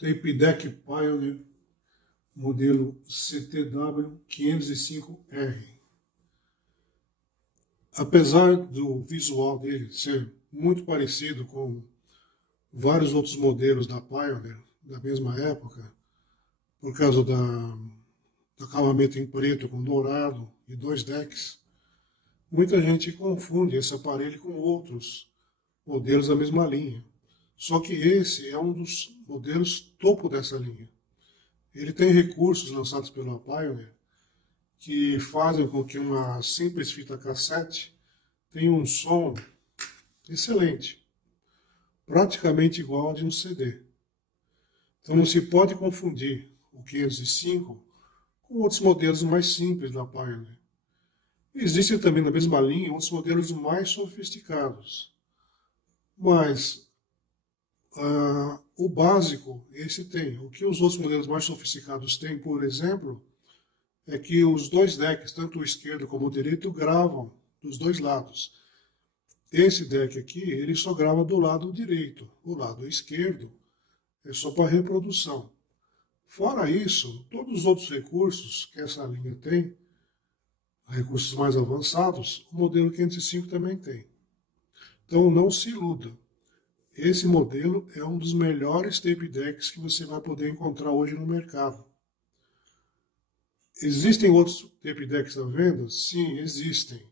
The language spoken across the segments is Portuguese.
Tape Deck Pioneer, modelo CTW505R. Apesar do visual dele ser muito parecido com vários outros modelos da Pioneer da mesma época, por causa do acabamento em preto com dourado e dois decks, muita gente confunde esse aparelho com outros modelos da mesma linha. Só que esse é um dos modelos topo dessa linha. Ele tem recursos lançados pela Pioneer que fazem com que uma simples fita cassete tenha um som excelente, praticamente igual ao de um CD. Então não se pode confundir o 505 com outros modelos mais simples da Pioneer. Existem também na mesma linha outros modelos mais sofisticados, mas o básico esse tem. O que os outros modelos mais sofisticados têm, por exemplo, é que os dois decks, tanto o esquerdo como o direito, gravam dos dois lados. Esse deck aqui, ele só grava do lado direito. O lado esquerdo é só para reprodução. Fora isso, todos os outros recursos que essa linha tem, recursos mais avançados, o modelo 505 também tem. Então não se iluda. Esse modelo é um dos melhores tape decks que você vai poder encontrar hoje no mercado. Existem outros tape decks à venda? Sim, existem.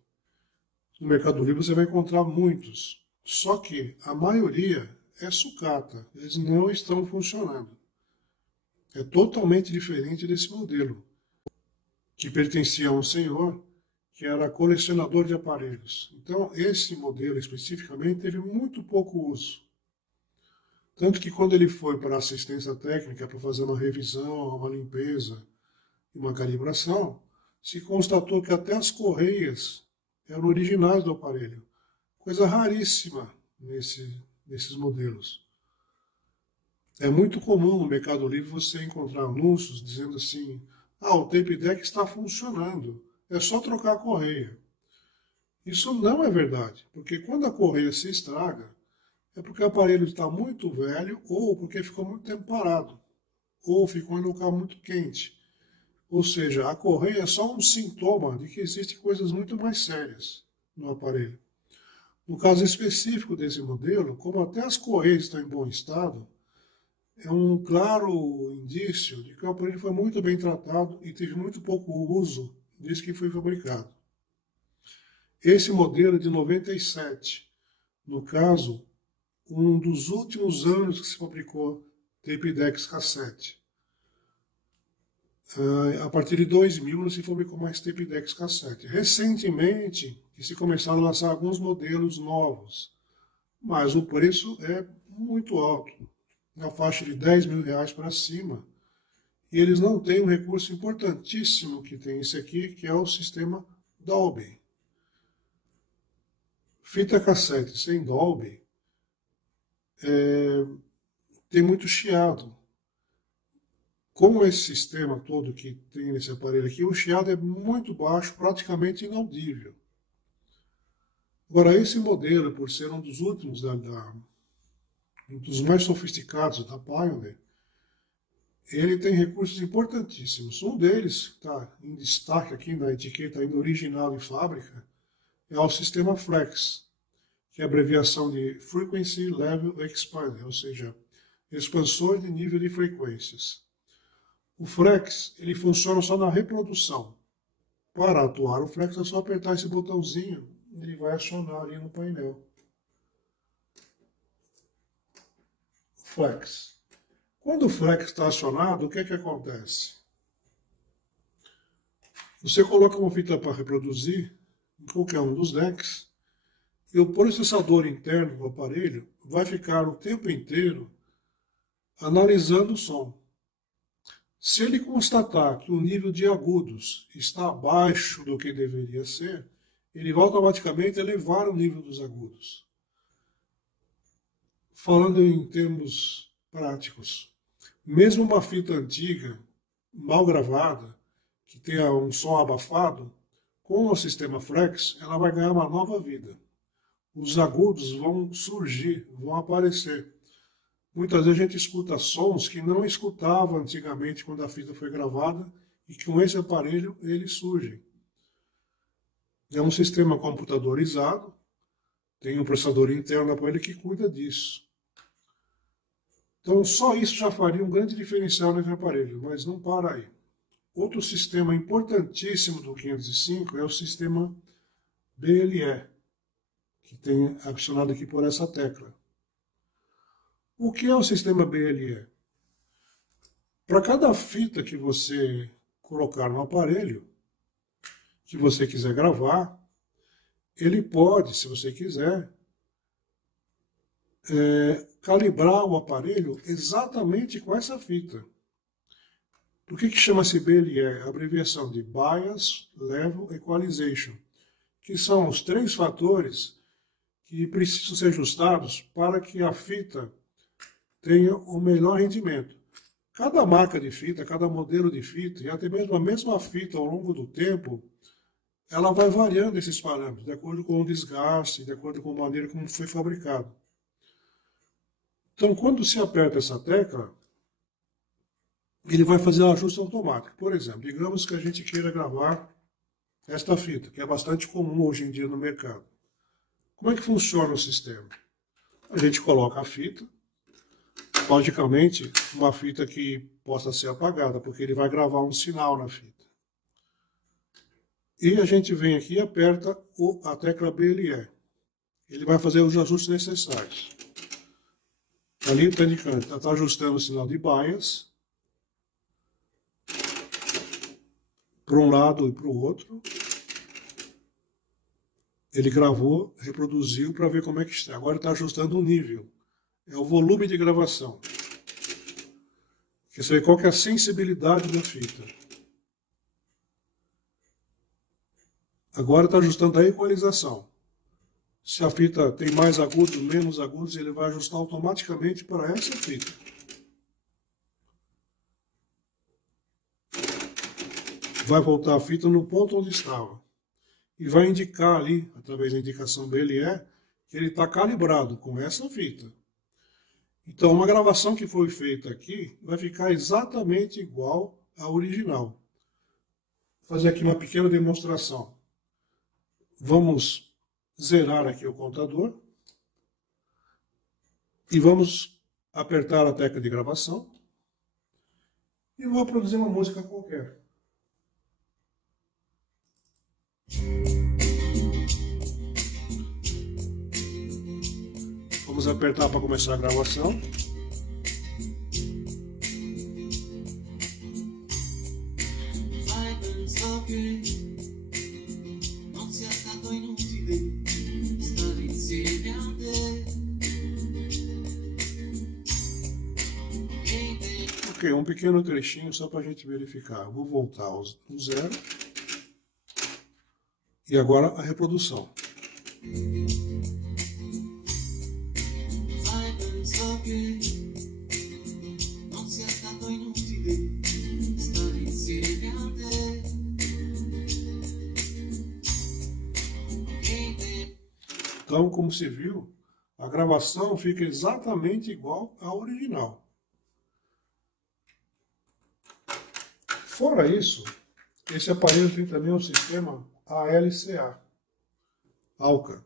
No Mercado Livre você vai encontrar muitos. Só que a maioria é sucata. Eles não estão funcionando. É totalmente diferente desse modelo, que pertencia a um senhor que era colecionador de aparelhos. Então, esse modelo especificamente teve muito pouco uso. Tanto que quando ele foi para a assistência técnica, para fazer uma revisão, uma limpeza e uma calibração, se constatou que até as correias eram originais do aparelho. Coisa raríssima nesses modelos. É muito comum no Mercado Livre você encontrar anúncios dizendo assim: o tape deck está funcionando, é só trocar a correia. Isso não é verdade, porque quando a correia se estraga, é porque o aparelho está muito velho ou porque ficou muito tempo parado, ou ficou em um local muito quente. Ou seja, a correia é só um sintoma de que existem coisas muito mais sérias no aparelho. No caso específico desse modelo, como até as correias estão em bom estado, é um claro indício de que o aparelho foi muito bem tratado e teve muito pouco uso desde que foi fabricado. Esse modelo é de 97, no caso, um dos últimos anos que se fabricou tape decks cassete. A partir de 2000 não se fabricou mais tape decks cassete. Recentemente, que se começaram a lançar alguns modelos novos, mas o preço é muito alto, na faixa de R$10.000 para cima, e eles não têm um recurso importantíssimo que tem esse aqui, que é o sistema Dolby. Fita cassete sem Dolby tem muito chiado. Como esse sistema todo que tem nesse aparelho aqui, o chiado é muito baixo, praticamente inaudível. Agora, esse modelo, por ser um dos últimos, um dos mais sofisticados da Pioneer, ele tem recursos importantíssimos. Um deles, que está em destaque aqui na etiqueta ainda original de fábrica, é o sistema Flex, que é a abreviação de Frequency Level Expander, ou seja, expansor de nível de frequências. O Flex, ele funciona só na reprodução. Para atuar o Flex é só apertar esse botãozinho, ele vai acionar ali no painel. Flex. Quando o Flex está acionado, o que acontece? Você coloca uma fita para reproduzir em qualquer um dos decks e o processador interno do aparelho vai ficar o tempo inteiro analisando o som. Se ele constatar que o nível de agudos está abaixo do que deveria ser, ele vai automaticamente elevar o nível dos agudos. Falando em termos práticos, mesmo uma fita antiga, mal gravada, que tenha um som abafado, com o sistema Flex, ela vai ganhar uma nova vida. Os agudos vão surgir, vão aparecer. Muitas vezes a gente escuta sons que não escutava antigamente quando a fita foi gravada e que com esse aparelho eles surgem. É um sistema computadorizado, tem um processador interno no aparelho que cuida disso. Então só isso já faria um grande diferencial nesse aparelho, mas não para aí. Outro sistema importantíssimo do 505 é o sistema BLE, que tem adicionado aqui por essa tecla. O que é o sistema BLE? Para cada fita que você colocar no aparelho, que você quiser gravar, ele pode, se você quiser, calibrar o aparelho exatamente com essa fita. Por que chama-se BLE? A abreviação de Bias Level Equalization, que são os 3 fatores que precisam ser ajustados para que a fita tenha o melhor rendimento. Cada marca de fita, cada modelo de fita, e até mesmo a mesma fita ao longo do tempo, ela vai variando esses parâmetros, de acordo com o desgaste, de acordo com a maneira como foi fabricado. Então, quando se aperta essa tecla, ele vai fazer um ajuste automático. Por exemplo, digamos que a gente queira gravar esta fita, que é bastante comum hoje em dia no mercado. Como é que funciona o sistema? A gente coloca a fita, logicamente, uma fita que possa ser apagada, porque ele vai gravar um sinal na fita. E a gente vem aqui e aperta a tecla BLE. Ele vai fazer os ajustes necessários. Ali está indicando, está ajustando o sinal de bias para um lado e para o outro. Ele gravou, reproduziu para ver como é que está. Agora está ajustando o nível. É o volume de gravação. Você vê qual que é a sensibilidade da fita. Agora está ajustando a equalização. Se a fita tem mais agudos, menos agudos, ele vai ajustar automaticamente para essa fita. Vai voltar a fita no ponto onde estava. E vai indicar ali, através da indicação BLE, que ele está calibrado com essa fita. Então, uma gravação que foi feita aqui vai ficar exatamente igual à original. Vou fazer aqui uma pequena demonstração. Vamos zerar aqui o contador. E vamos apertar a tecla de gravação. E vou produzir uma música qualquer. Vamos apertar para começar a gravação. Ok, um pequeno trechinho só para a gente verificar. Vou voltar ao zero. E agora a reprodução. Então, como se viu, a gravação fica exatamente igual à original. Fora isso, esse aparelho tem também um sistema ALCA,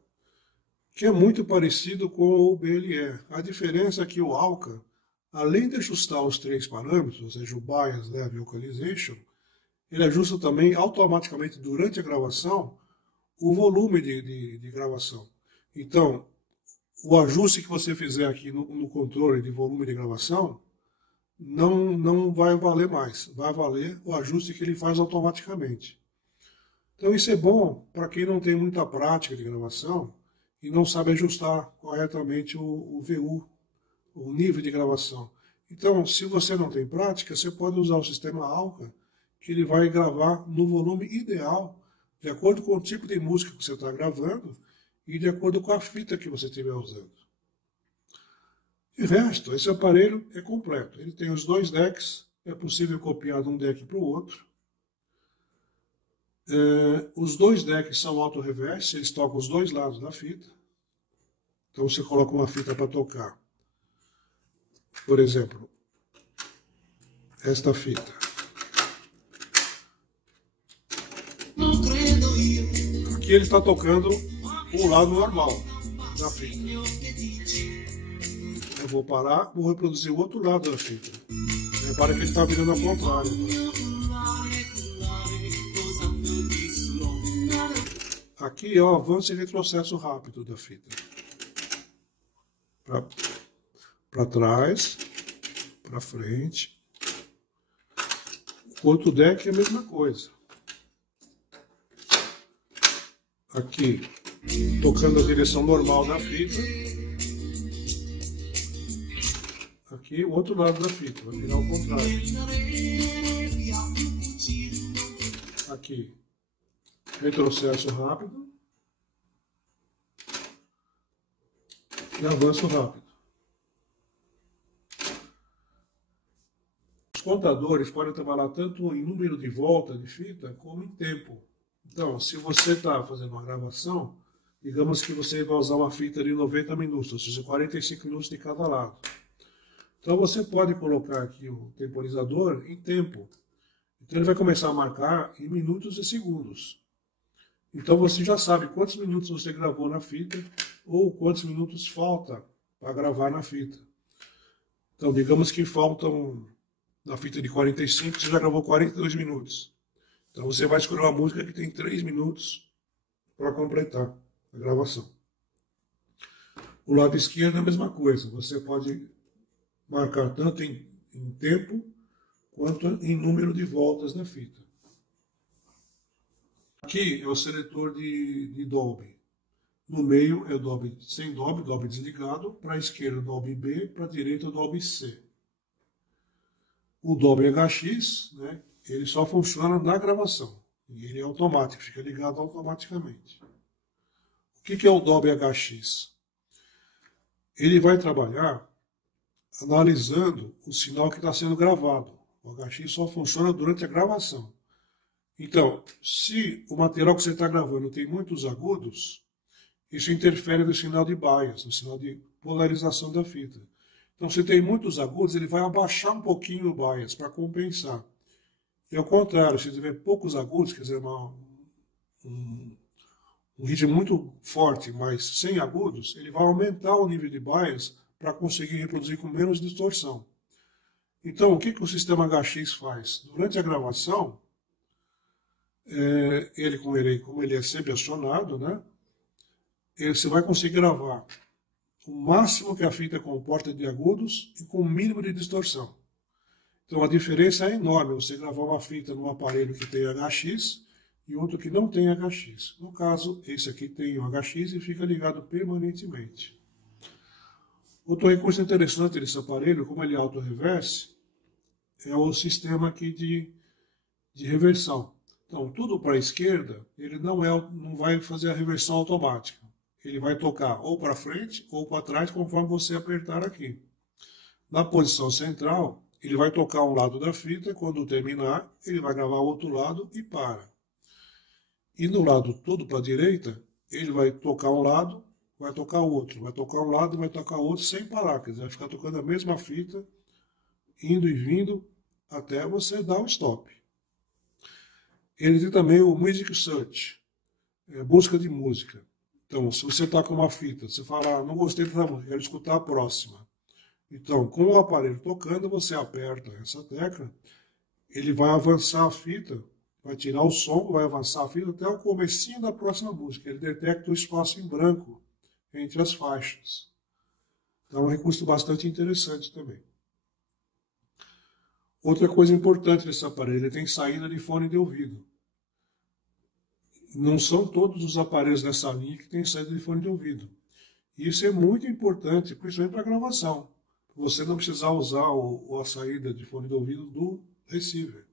que é muito parecido com o BLE. A diferença é que o ALCA, além de ajustar os 3 parâmetros, ou seja, o Bias, Level e Equalization, ele ajusta também automaticamente durante a gravação o volume de gravação. Então, o ajuste que você fizer aqui no controle de volume de gravação não vai valer mais. Vai valer o ajuste que ele faz automaticamente. Então isso é bom para quem não tem muita prática de gravação e não sabe ajustar corretamente o VU, o nível de gravação. Então, se você não tem prática, você pode usar o sistema ALCA, que ele vai gravar no volume ideal, de acordo com o tipo de música que você está gravando e de acordo com a fita que você estiver usando. De resto, esse aparelho é completo. Ele tem os 2 decks, é possível copiar de um deck para o outro. Os 2 decks são auto-reverse, eles tocam os 2 lados da fita. Então você coloca uma fita para tocar. Por exemplo, esta fita. Aqui ele está tocando o lado normal da fita. Eu vou parar, vou reproduzir o outro lado da fita. Repara que ele está virando ao contrário. Aqui é o avanço e retrocesso rápido da fita. Para trás, para frente. O outro deck é a mesma coisa. Aqui, tocando a direção normal da fita. Aqui, o outro lado da fita, vai virar ao contrário. Aqui, retrocesso rápido. E avanço rápido. Os contadores podem trabalhar tanto em número de volta de fita, como em tempo. Então, se você está fazendo uma gravação, digamos que você vai usar uma fita de 90 minutos, ou seja, 45 minutos de cada lado. Então, você pode colocar aqui o temporizador em tempo. Então, ele vai começar a marcar em minutos e segundos. Então, você já sabe quantos minutos você gravou na fita, ou quantos minutos falta para gravar na fita. Então, digamos que faltam, na fita de 45, você já gravou 42 minutos. Então você vai escolher uma música que tem 3 minutos para completar a gravação. O lado esquerdo é a mesma coisa. Você pode marcar tanto em tempo quanto em número de voltas na fita. Aqui é o seletor de Dolby. No meio é Dolby sem Dolby, Dolby desligado. Para a esquerda Dolby B, para a direita Dolby C. O Dolby HX, né? Ele só funciona na gravação. E ele é automático, fica ligado automaticamente. O que é o Dolby HX? Ele vai trabalhar analisando o sinal que está sendo gravado. O HX só funciona durante a gravação. Então, se o material que você está gravando tem muitos agudos, isso interfere no sinal de bias, no sinal de polarização da fita. Então, se tem muitos agudos, ele vai abaixar um pouquinho o bias para compensar. E ao contrário, se tiver poucos agudos, quer dizer, um ritmo muito forte, mas sem agudos, ele vai aumentar o nível de bias para conseguir reproduzir com menos distorção. Então, o que o sistema HX faz? Durante a gravação, como ele é sempre acionado, né, você vai conseguir gravar o máximo que a fita comporta de agudos e com o mínimo de distorção. Então a diferença é enorme você gravar uma fita num aparelho que tem HX e outro que não tem HX. No caso, esse aqui tem o HX e fica ligado permanentemente. Outro recurso interessante desse aparelho, como ele é auto-reverse, é o sistema aqui de reversão. Então, tudo para a esquerda, ele não vai fazer a reversão automática. Ele vai tocar ou para frente ou para trás, conforme você apertar aqui. Na posição central, ele vai tocar um lado da fita, quando terminar, ele vai gravar o outro lado e para. E no lado todo para a direita, ele vai tocar um lado, vai tocar o outro, vai tocar um lado e vai tocar o outro sem parar, quer dizer, vai ficar tocando a mesma fita, indo e vindo, até você dar o stop. Ele tem também o Music Search, busca de música. Então, se você está com uma fita, você fala, não gostei dessa música, quero escutar a próxima. Então, com o aparelho tocando, você aperta essa tecla, ele vai avançar a fita, vai tirar o som, vai avançar a fita até o comecinho da próxima música. Ele detecta o espaço em branco entre as faixas. Então, é um recurso bastante interessante também. Outra coisa importante desse aparelho, ele tem saída de fone de ouvido. Não são todos os aparelhos dessa linha que têm saída de fone de ouvido. Isso é muito importante, principalmente para gravação. Você não precisar usar a saída de fone de ouvido do receiver.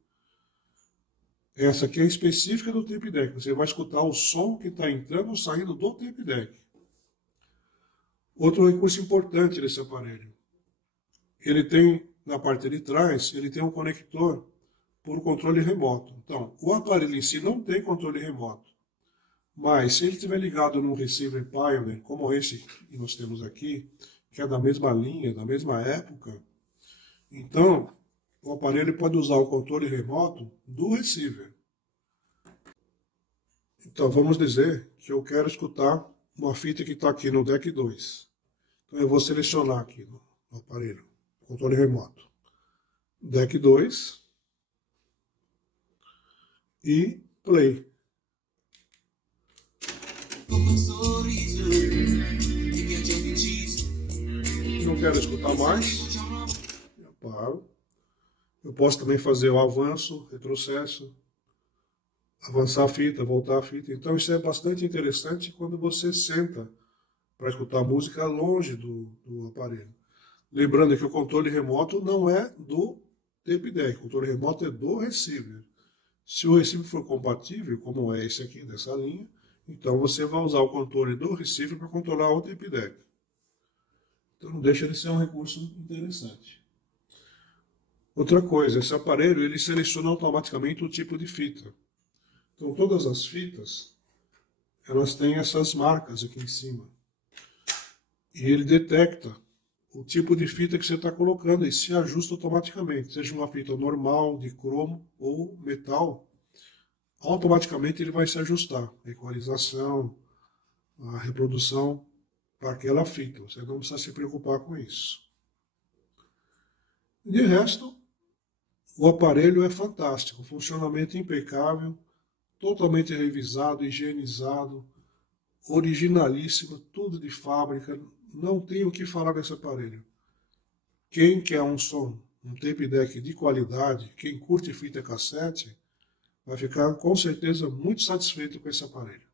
Essa aqui é específica do tape deck. Você vai escutar o som que está entrando ou saindo do tape deck. Outro recurso importante desse aparelho. Ele tem, na parte de trás, ele tem um conector por controle remoto. Então, o aparelho em si não tem controle remoto. Mas, se ele estiver ligado num receiver Pioneer, como esse que nós temos aqui, que é da mesma linha, da mesma época, Então, o aparelho pode usar o controle remoto do receiver. Então, vamos dizer que eu quero escutar uma fita que está aqui no DEC 2. Então, eu vou selecionar aqui no aparelho, controle remoto, DEC 2 e play. Não quero escutar mais, eu paro. Eu posso também fazer o avanço, retrocesso, avançar a fita, voltar a fita. Então isso é bastante interessante quando você senta para escutar música longe do aparelho. Lembrando que o controle remoto não é do tape deck, o controle remoto é do receiver. Se o receiver for compatível, como é esse aqui dessa linha, então você vai usar o controle do receiver para controlar o tape deck. Então não deixa de ser um recurso interessante. Outra coisa, esse aparelho ele seleciona automaticamente o tipo de fita. Então todas as fitas, elas têm essas marcas aqui em cima. E ele detecta o tipo de fita que você está colocando e se ajusta automaticamente. Seja uma fita normal, de cromo ou metal, automaticamente ele vai se ajustar. A equalização, a reprodução para aquela fita. Você não precisa se preocupar com isso. De resto, o aparelho é fantástico, funcionamento impecável, totalmente revisado, higienizado, originalíssimo, tudo de fábrica, não tem o que falar desse aparelho. Quem quer um som, um tape deck de qualidade, quem curte fita cassete, vai ficar com certeza muito satisfeito com esse aparelho.